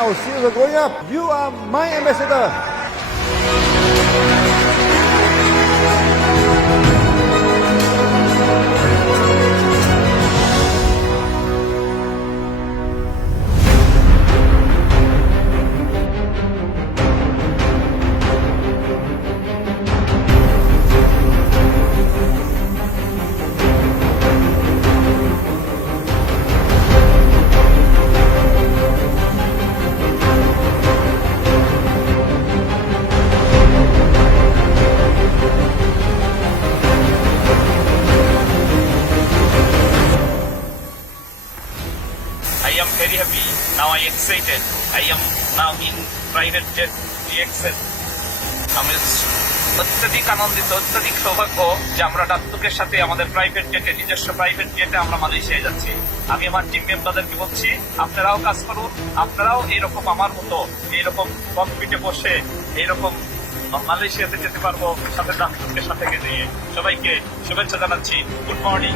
our seals are going up. You are my ambassador. Very happy. Now I excited. I am now in private jet DXL. আমি অত্যধিক আনন্দিত, অত্যধিক সৌভাগ্য যে আমরা ডাক্তুকের সাথে আমাদের প্রাইভেট জেটে নিজস্ব প্রাইভেট জেটে আমরা মালয়েশিয়ায় যাচ্ছি আমি আমার টিম মেম্বারদেরকে বলছি, আপনারাও কাজ করুন, আপনারাও এরকম আমার মতো, এইরকম ককপিটে বসে, এইরকম মালয়েশিয়াতে যেতে পারব, সাথে ডাক্তুকের সাথে নিয়ে সবাইকে শুভেচ্ছা জানাচ্ছি good morning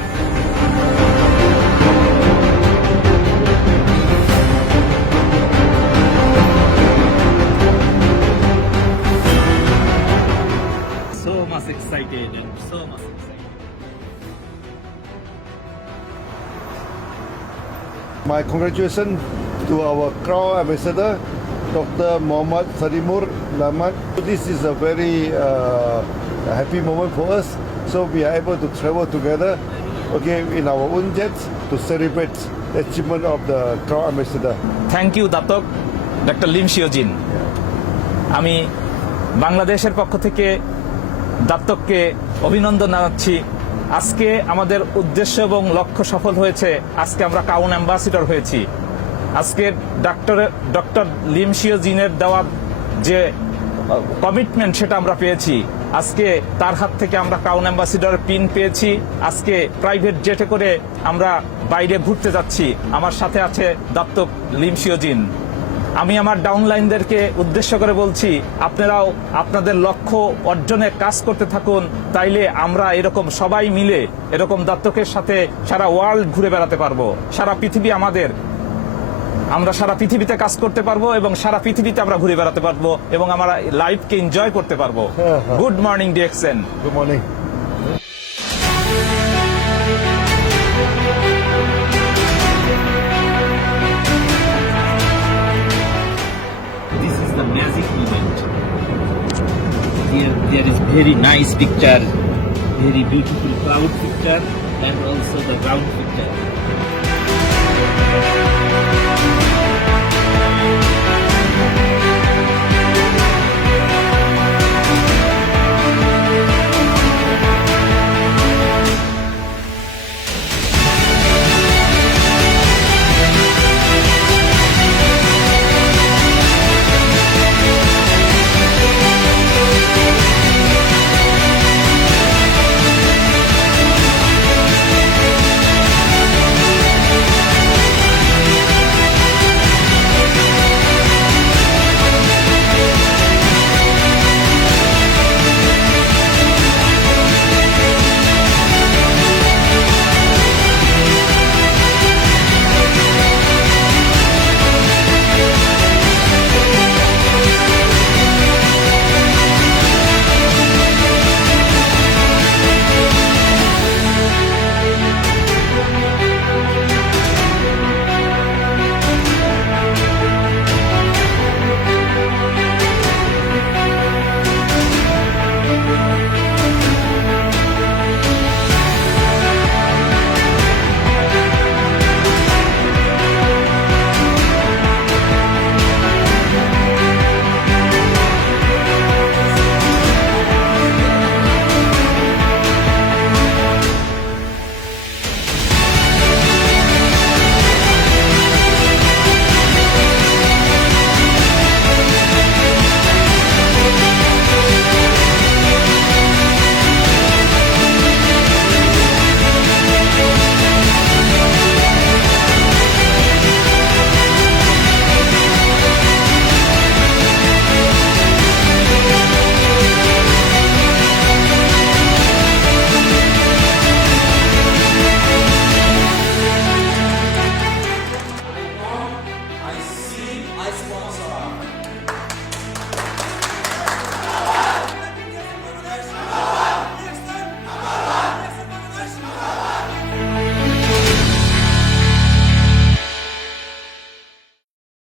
My congratulations to our Crown Ambassador, Dr. Muhammad Sarimur Lamat. This is a very uh, happy moment for us. So we are able to travel together, okay, in our own jets to celebrate the achievement of the Crown Ambassador. Thank you Datuk doctor Lim Siewjin আমি বাংলাদেশের পক্ষ থেকে দাত্তককে অভিনন্দন জানাচ্ছি আজকে আমাদের উদ্দেশ্য এবং লক্ষ্য সফল হয়েছে, আজকে আমরা কাউন অ্যাম্বাসিডর হয়েছি। আজকে ডক্টর ডক্টর লিম শিওজিনের দেওয়া যে কমিটমেন্ট সেটা আমরা পেয়েছি। আজকে তার হাত থেকে আমরা কাউন অ্যাম্বাসিডর পিন পেয়েছি। আজকে প্রাইভেট জেটে করে আমরা বাইরে ঘুরতে যাচ্ছি। আমার সাথে আছে দত্তক লিমশিওজিন আমি আমার ডাউনলাইনদেরকে উদ্দেশ্য করে বলছি আপনারাও আপনাদের লক্ষ্য অর্জনে কাজ করতে থাকুন তাইলে আমরা এরকম সবাই মিলে এরকম দত্তকের সাথে সারা ওয়ার্ল্ড ঘুরে বেড়াতে পারব সারা পৃথিবী আমাদের আমরা সারা পৃথিবীতে কাজ করতে পারব এবং সারা পৃথিবীতে আমরা ঘুরে বেড়াতে পারব এবং আমরা লাইফকে এনজয় করতে পারব। গুড মর্নিং ডিএক্সেন Good morning. Magic moment. Here there is very nice picture, very beautiful cloud picture and also the ground picture.